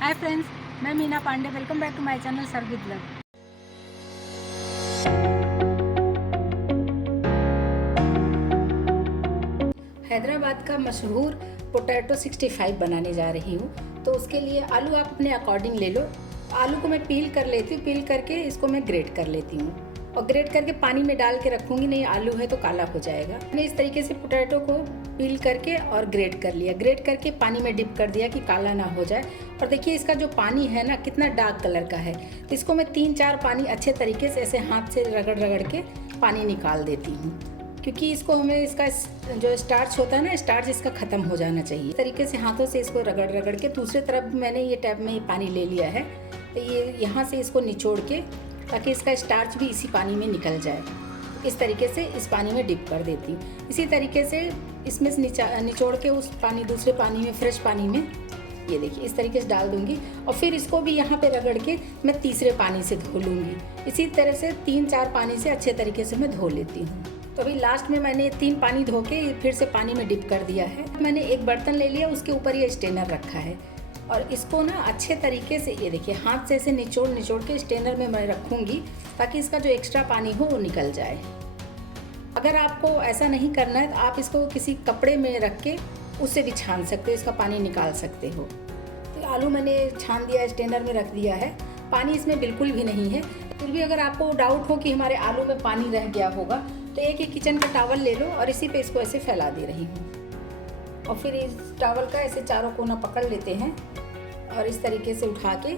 हाय friends, मैं Meena Pandey. Welcome back to my channel serve with love. Hyderabad का मशहूर पोटैटो 65 बनाने जा रही हूँ। तो उसके लिए आलू आप अपने अकॉर्डिंग ले लो। आलू को मैं पील कर लेती हूँ, पील करके इसको मैं ग्रेट कर लेती हूँ और ग्रेट करके पानी में डाल के रखूँगी, नहीं आलू है तो काला हो जाएगा। मैंने इस तरीके से पोटैटो को पील करके और ग्रेट कर लिया, ग्रेट करके पानी में डिप कर दिया कि काला ना हो जाए। और देखिए इसका जो पानी है ना कितना डार्क कलर का है, तो इसको मैं 3-4 पानी अच्छे तरीके से ऐसे हाथ से रगड़ रगड़ के पानी निकाल देती हूँ, क्योंकि इसको हमें इसका जो स्टार्च होता है ना, स्टार्च इसका ख़त्म हो जाना चाहिए। इस तरीके से हाथों से इसको रगड़ रगड़ के दूसरे तरफ मैंने ये टैप में पानी ले लिया है, तो ये यहाँ से इसको निचोड़ के ताकि इसका स्टार्च भी इसी पानी में निकल जाए, इस तरीके से इस पानी में डिप कर देती हूँ। इसी तरीके से इसमें से निचोड़ के उस पानी दूसरे पानी में, फ्रेश पानी में ये देखिए इस तरीके से डाल दूंगी और फिर इसको भी यहाँ पे रगड़ के मैं तीसरे पानी से धो लूँगी। इसी तरह से 3-4 पानी से अच्छे तरीके से मैं धो लेती हूँ। तो अभी लास्ट में मैंने 3 पानी धो के फिर से पानी में डिप कर दिया है। मैंने एक बर्तन ले लिया, उसके ऊपर ये स्टेनर रखा है और इसको ना अच्छे तरीके से ये देखिए हाथ से ऐसे निचोड़ निचोड़ के स्टेनर में मैं रखूँगी ताकि इसका जो एक्स्ट्रा पानी हो वो निकल जाए। अगर आपको ऐसा नहीं करना है तो आप इसको किसी कपड़े में रख के उससे भी छान सकते हो, इसका पानी निकाल सकते हो। तो आलू मैंने छान दिया, स्टेनर में रख दिया है, पानी इसमें बिल्कुल भी नहीं है। फिर भी अगर आपको डाउट हो कि हमारे आलू में पानी रह गया होगा तो एक किचन का टॉवल ले लो और इसी पे इसको ऐसे फैला दे रही हूँ और फिर इस टॉवल का ऐसे चारों कोना पकड़ लेते हैं और इस तरीके से उठा के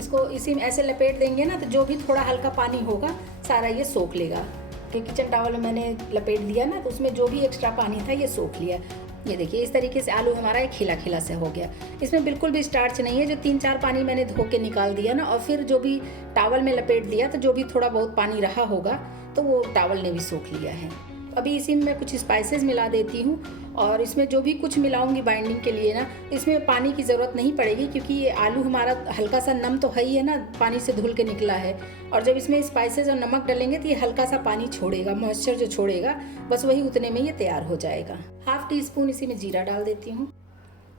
इसको इसी में ऐसे लपेट देंगे ना, तो जो भी थोड़ा हल्का पानी होगा सारा ये सोख लेगा। कि किचन टॉवल में मैंने लपेट दिया ना, तो उसमें जो भी एक्स्ट्रा पानी था ये सोख लिया। ये देखिए इस तरीके से आलू हमारा एक खिला खिला से हो गया। इसमें बिल्कुल भी स्टार्च नहीं है। जो 3-4 पानी मैंने धो के निकाल दिया ना और फिर जो भी टॉवल में लपेट दिया, तो जो भी थोड़ा बहुत पानी रहा होगा तो वो टॉवल ने भी सोख लिया है। अभी इसी में मैं कुछ स्पाइसेस मिला देती हूँ और इसमें जो भी कुछ मिलाऊंगी बाइंडिंग के लिए ना, इसमें पानी की ज़रूरत नहीं पड़ेगी, क्योंकि ये आलू हमारा हल्का सा नम तो है ही है ना, पानी से धुल के निकला है। और जब इसमें स्पाइसेस और नमक डालेंगे तो ये हल्का सा पानी छोड़ेगा, मॉइस्चर जो छोड़ेगा बस वही उतने में ये तैयार हो जाएगा। ½ टीस्पून इसी में जीरा डाल देती हूँ,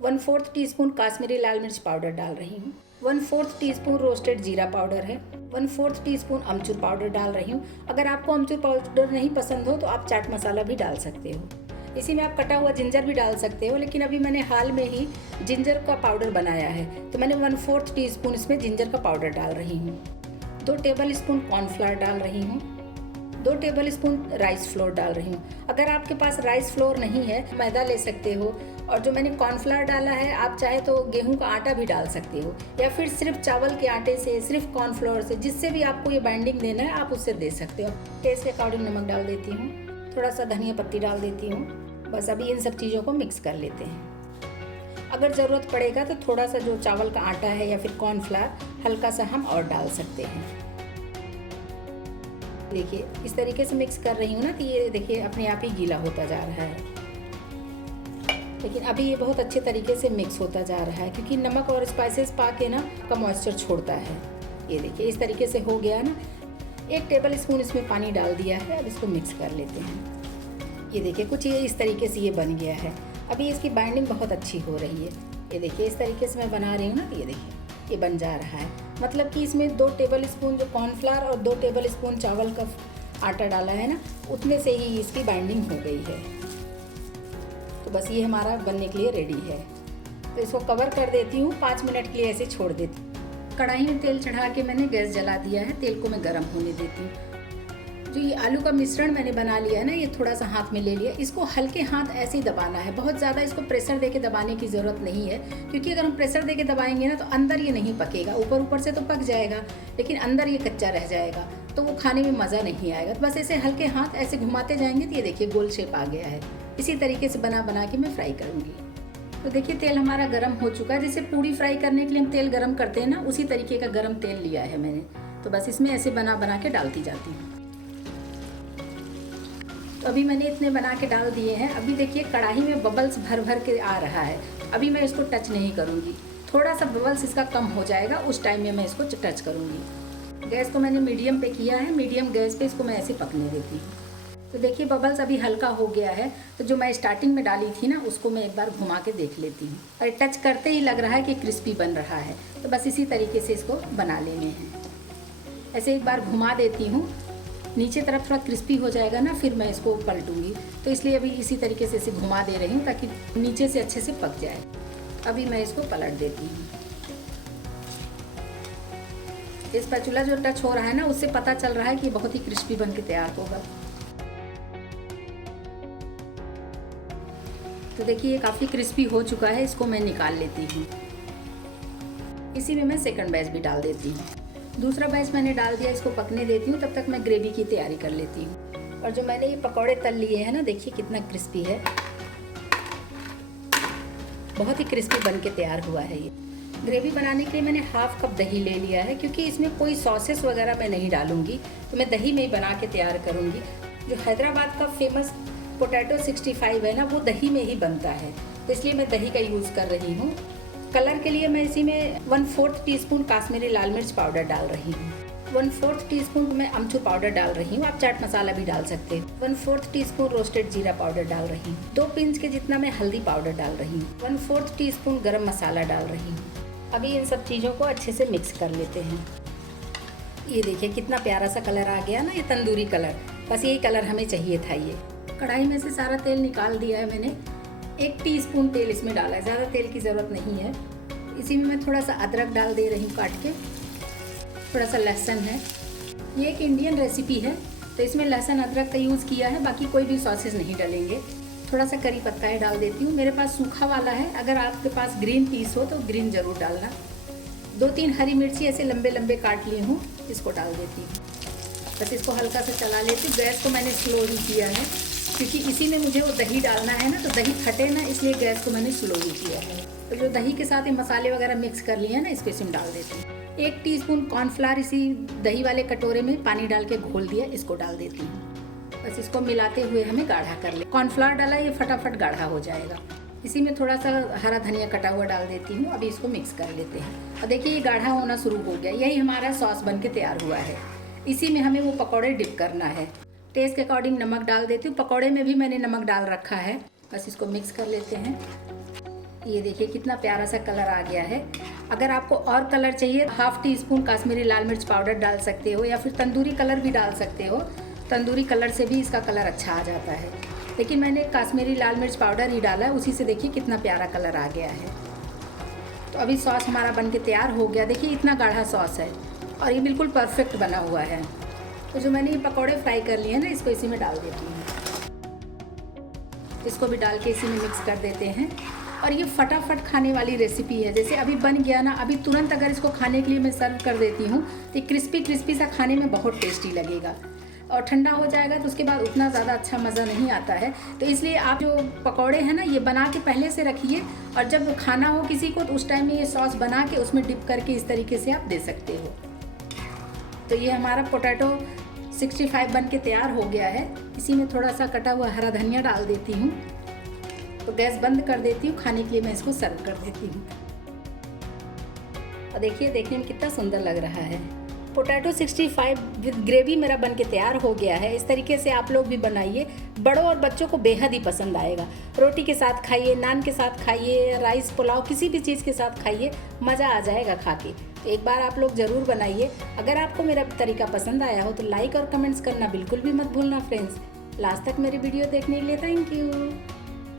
1/4 टीस्पून काश्मीरी लाल मिर्च पाउडर डाल रही हूँ, 1/4 टीस्पून रोस्टेड जीरा पाउडर है, 1/4 टीस्पून अमचूर पाउडर डाल रही हूँ। अगर आपको अमचूर पाउडर नहीं पसंद हो तो आप चाट मसाला भी डाल सकते हो। इसी में आप कटा हुआ जिंजर भी डाल सकते हो, लेकिन अभी मैंने हाल में ही जिंजर का पाउडर बनाया है तो मैंने 1/4 टीस्पून इसमें जिंजर का पाउडर डाल रही हूँ। 2 टेबल स्पून कॉर्नफ्लावर डाल रही हूँ, 2 टेबल स्पून राइस फ्लोर डाल रही हूँ। अगर आपके पास राइस फ्लोर नहीं है मैदा ले सकते हो, और जो मैंने कॉर्नफ्लावर डाला है आप चाहे तो गेहूं का आटा भी डाल सकते हो, या फिर सिर्फ चावल के आटे से, सिर्फ कॉर्नफ्लोर से, जिससे भी आपको ये बाइंडिंग देना है आप उससे दे सकते हो। टेस्ट के अकॉर्डिंग नमक डाल देती हूँ, थोड़ा सा धनिया पत्ती डाल देती हूँ। बस अभी इन सब चीज़ों को मिक्स कर लेते हैं। अगर ज़रूरत पड़ेगा तो थोड़ा सा जो चावल का आटा है या फिर कॉर्नफ्लावर हल्का सा हम और डाल सकते हैं। देखिए इस तरीके से मिक्स कर रही हूँ ना, तो ये देखिए अपने आप ही गीला होता जा रहा है, लेकिन अभी ये बहुत अच्छे तरीके से मिक्स होता जा रहा है क्योंकि नमक और स्पाइसेस पा के ना का मॉइस्चर छोड़ता है। ये देखिए इस तरीके से हो गया ना। 1 टेबल स्पून इसमें पानी डाल दिया है, अब इसको मिक्स कर लेते हैं। ये देखिए कुछ ये इस तरीके से ये बन गया है। अभी इसकी बाइंडिंग बहुत अच्छी हो रही है। ये देखिए इस तरीके से मैं बना रही हूँ ना, ये देखिए ये बन जा रहा है। मतलब कि इसमें 2 टेबल स्पून जो कॉर्नफ्लावर और 2 टेबल स्पून चावल का आटा डाला है ना, उतने से ही इसकी बाइंडिंग हो गई है। तो बस ये हमारा बनने के लिए रेडी है। तो इसको कवर कर देती हूँ, 5 मिनट के लिए ऐसे छोड़ देती हूँ। कढ़ाई में तेल चढ़ा के मैंने गैस जला दिया है, तेल को मैं गर्म होने देती हूँ। जो ये आलू का मिश्रण मैंने बना लिया है ना, ये थोड़ा सा हाथ में ले लिया, इसको हल्के हाथ ऐसे ही दबाना है। बहुत ज़्यादा इसको प्रेशर देके दबाने की ज़रूरत नहीं है, क्योंकि अगर हम प्रेशर देके दबाएंगे ना तो अंदर ये नहीं पकेगा। ऊपर ऊपर से तो पक जाएगा लेकिन अंदर ये कच्चा रह जाएगा, तो वो खाने में मज़ा नहीं आएगा। तो बस ऐसे हल्के हाथ ऐसे घुमाते जाएंगे तो ये देखिए गोल शेप आ गया है। इसी तरीके से बना बना के मैं फ्राई करूँगी। तो देखिए तेल हमारा गर्म हो चुका है। जैसे पूड़ी फ्राई करने के लिए हम तेल गर्म करते हैं ना, उसी तरीके का गर्म तेल लिया है मैंने। तो बस इसमें ऐसे बना बना के डालती जाती हूँ। तो अभी मैंने इतने बना के डाल दिए हैं। अभी देखिए कढ़ाई में बबल्स भर भर के आ रहा है। अभी मैं इसको टच नहीं करूँगी, थोड़ा सा बबल्स इसका कम हो जाएगा, उस टाइम में मैं इसको टच करूँगी। गैस को मैंने मीडियम पे किया है, मीडियम गैस पे इसको मैं ऐसे पकने देती हूँ। तो देखिए बबल्स अभी हल्का हो गया है, तो जो मैं स्टार्टिंग में डाली थी ना उसको मैं एक बार घुमा के देख लेती हूँ। और टच करते ही लग रहा है कि क्रिस्पी बन रहा है, तो बस इसी तरीके से इसको बना लेने हैं। ऐसे एक बार घुमा देती हूँ, नीचे तरफ थोड़ा क्रिस्पी हो जाएगा ना, फिर मैं इसको पलटूंगी। तो इसलिए अभी इसी तरीके से इसे घुमा दे रही हूँ ताकि नीचे से अच्छे से पक जाए। अभी मैं इसको पलट देती हूँ। इस स्पैचुला जो टच हो रहा है ना, उससे पता चल रहा है कि बहुत ही क्रिस्पी बन के तैयार होगा। तो देखिए ये काफ़ी क्रिस्पी हो चुका है, इसको मैं निकाल लेती हूँ। इसी में मैं सेकंड बैच भी डाल देती हूँ। दूसरा बैच मैंने डाल दिया, इसको पकने देती हूँ, तब तक मैं ग्रेवी की तैयारी कर लेती हूँ। और जो मैंने ये पकौड़े तल लिए हैं ना, देखिए कितना क्रिस्पी है, बहुत ही क्रिस्पी बन के तैयार हुआ है। ये ग्रेवी बनाने के लिए मैंने हाफ कप दही ले लिया है, क्योंकि इसमें कोई सॉसेस वगैरह मैं नहीं डालूंगी, तो मैं दही में ही बना के तैयार करूँगी। जो हैदराबाद का फेमस पोटैटो 65 है ना, वो दही में ही बनता है, तो इसलिए मैं दही का यूज़ कर रही हूँ। कलर के लिए मैं इसी में 1/4 टीस्पून काश्मीरी लाल मिर्च पाउडर डाल रही हूँ। 1/4 टीस्पून मैं अमचूर पाउडर डाल रही हूँ, आप चाट मसाला भी डाल सकते हैं। 1/4 टीस्पून रोस्टेड जीरा पाउडर डाल रही हूँ। 2 पिंच के जितना मैं हल्दी पाउडर डाल रही हूँ। 1/4 टीस्पून गरम मसाला डाल रही हूँ। अभी इन सब चीज़ों को अच्छे से मिक्स कर लेते हैं। ये देखिए कितना प्यारा सा कलर आ गया ना, ये तंदूरी कलर, बस यही कलर हमें चाहिए था। ये कढ़ाई में से सारा तेल निकाल दिया है मैंने। 1 टीस्पून तेल इसमें डाला है, ज़्यादा तेल की ज़रूरत नहीं है। इसी में मैं थोड़ा सा अदरक डाल दे रही हूँ काट के, थोड़ा सा लहसुन है। ये एक इंडियन रेसिपी है, तो इसमें लहसुन अदरक का यूज़ किया है, बाकी कोई भी सॉसेस नहीं डालेंगे। थोड़ा सा करी पत्ता डाल देती हूँ, मेरे पास सूखा वाला है, अगर आपके पास ग्रीन पीस हो तो ग्रीन ज़रूर डालना। 2-3 हरी मिर्ची ऐसे लंबे लंबे काट ली हूँ, इसको डाल देती हूँ। बस इसको हल्का सा चला लेती हूँ। गैस को मैंने स्लो ही किया है, क्योंकि इसी में मुझे वो दही डालना है ना, तो दही फटे ना, इसलिए गैस को मैंने स्लो ही किया है। तो जो दही के साथ ये मसाले वगैरह मिक्स कर लिए हैं ना, इसको इसमें डाल देती हूँ। 1 टीस्पून कॉर्नफ्लावर इसी दही वाले कटोरे में पानी डाल के घोल दिया, इसको डाल देती हूँ। बस इसको मिलाते हुए हमें गाढ़ा कर ले। कॉर्नफ्लावर डाला, ये फटाफट गाढ़ा हो जाएगा। इसी में थोड़ा सा हरा धनिया कटा हुआ डाल देती हूँ। अभी इसको मिक्स कर लेते हैं और देखिए ये गाढ़ा होना शुरू हो गया। यही हमारा सॉस बन के तैयार हुआ है। इसी में हमें वो पकौड़े डिप करना है। टेस्ट के अकॉर्डिंग नमक डाल देती हूँ, पकौड़े में भी मैंने नमक डाल रखा है। बस इसको मिक्स कर लेते हैं। ये देखिए कितना प्यारा सा कलर आ गया है। अगर आपको और कलर चाहिए, 1/2 टीस्पून काश्मीरी लाल मिर्च पाउडर डाल सकते हो, या फिर तंदूरी कलर भी डाल सकते हो। तंदूरी कलर से भी इसका कलर अच्छा आ जाता है, लेकिन मैंने काश्मीरी लाल मिर्च पाउडर ही डाला है, उसी से देखिए कितना प्यारा कलर आ गया है। तो अभी सॉस हमारा बन के तैयार हो गया। देखिए इतना गाढ़ा सॉस है और ये बिल्कुल परफेक्ट बना हुआ है। तो जो मैंने ये पकौड़े फ्राई कर लिए हैं ना, इसको इसी में डाल देती हूँ। इसको भी डाल के इसी में मिक्स कर देते हैं। और ये फटाफट खाने वाली रेसिपी है। जैसे अभी बन गया ना, अभी तुरंत अगर इसको खाने के लिए मैं सर्व कर देती हूँ तो ये क्रिस्पी सा खाने में बहुत टेस्टी लगेगा। और ठंडा हो जाएगा तो उसके बाद उतना ज़्यादा अच्छा मज़ा नहीं आता है। तो इसलिए आप जो पकौड़े हैं ना, ये बना के पहले से रखिए, और जब खाना हो किसी को तो उस टाइम में ये सॉस बना के उसमें डिप करके इस तरीके से आप दे सकते हो। तो ये हमारा पोटैटो 65 बन के तैयार हो गया है। इसी में थोड़ा सा कटा हुआ हरा धनिया डाल देती हूँ। तो गैस बंद कर देती हूँ, खाने के लिए मैं इसको सर्व कर देती हूँ। और देखिए देखने में कितना सुंदर लग रहा है। पोटैटो 65 विद ग्रेवी मेरा बन के तैयार हो गया है। इस तरीके से आप लोग भी बनाइए, बड़ों और बच्चों को बेहद ही पसंद आएगा। रोटी के साथ खाइए, नान के साथ खाइए, राइस पुलाव किसी भी चीज़ के साथ खाइए, मज़ा आ जाएगा खा के। तो एक बार आप लोग ज़रूर बनाइए। अगर आपको मेरा तरीका पसंद आया हो तो लाइक और कमेंट्स करना बिल्कुल भी मत भूलना फ्रेंड्स। लास्ट तक मेरी वीडियो देखने के लिए थैंक यू।